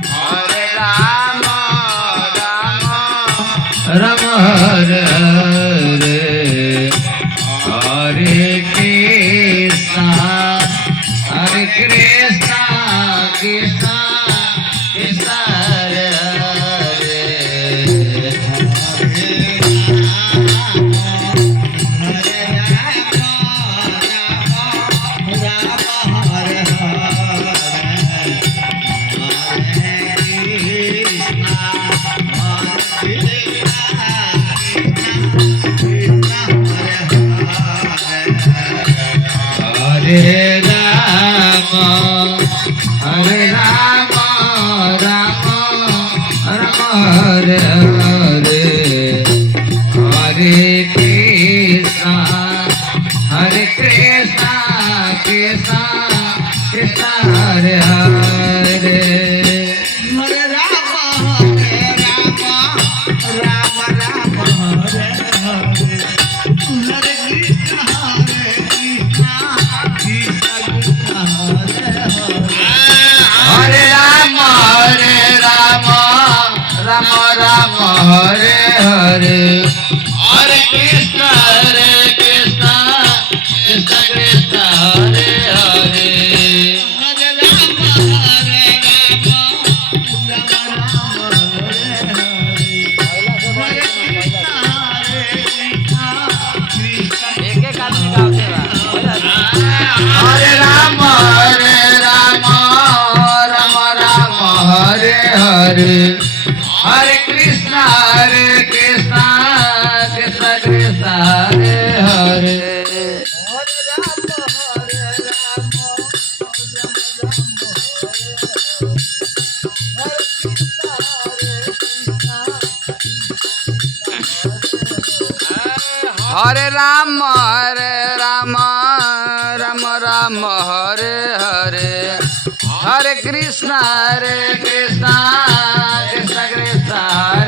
हरे राम राम राम हरे हरे हरे कृष्णा हरे कृष्णा कृष्णा कृष्णा हरे हरे हरे राम राम राम हरे हरे हरे कृष्णा कृष्णा कृष्णा हरे हरे हरे राम राम राम हरे हरे हरे कृष्ण कृष्ण कृष्ण हरे हरे हरे राम राम राम हरे हरे हरे कृष्ण कृष्ण कृष्ण हरे हरे हरे राम राम राम हरे हरे हरे कृष्ण कृष्ण एक एक आदमी गाते बा हरे राम राम हरे हरे हरे कृष्ण कृष्ण कृष्ण हरे हरे हरे राम हरे राम राम राम हरे हरे हरे कृष्ण कृष्ण कृष्ण हरे हरे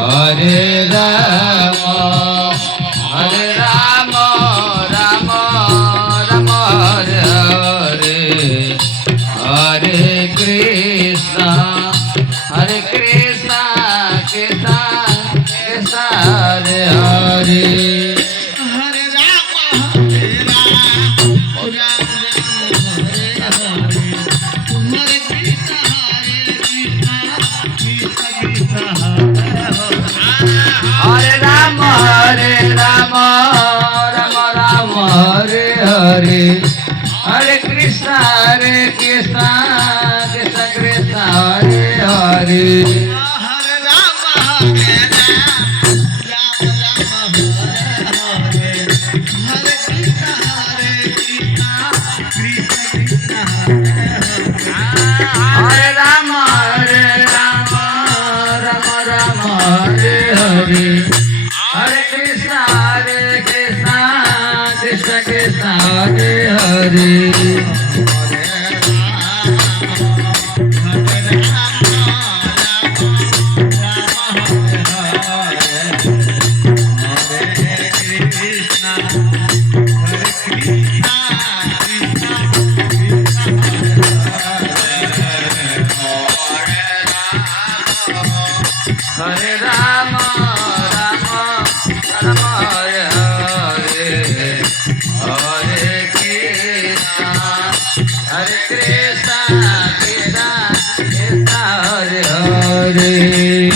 हरे राम राम हरे हरे हरे कृष्ण कृष्ण कृष्ण हरे हरे हरे राम राम हरे हरे हरे कृष्ण कृष्ण कृष्ण हरे हरे हरे राम राम हरे हरे हरे कृष्ण कृष्ण कृष्ण हरे हरे हरे राम हरे हरे हरे कृष्ण कृष्ण हरे हरे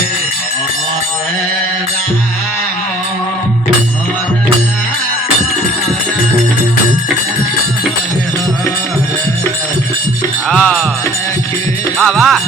वाह वाह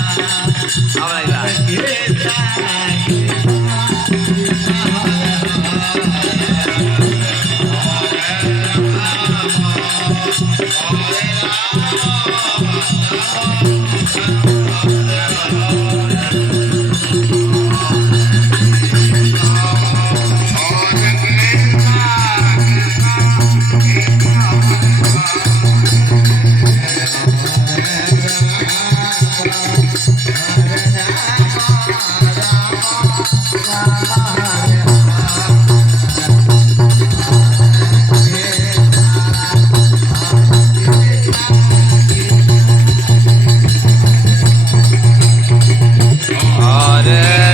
हरे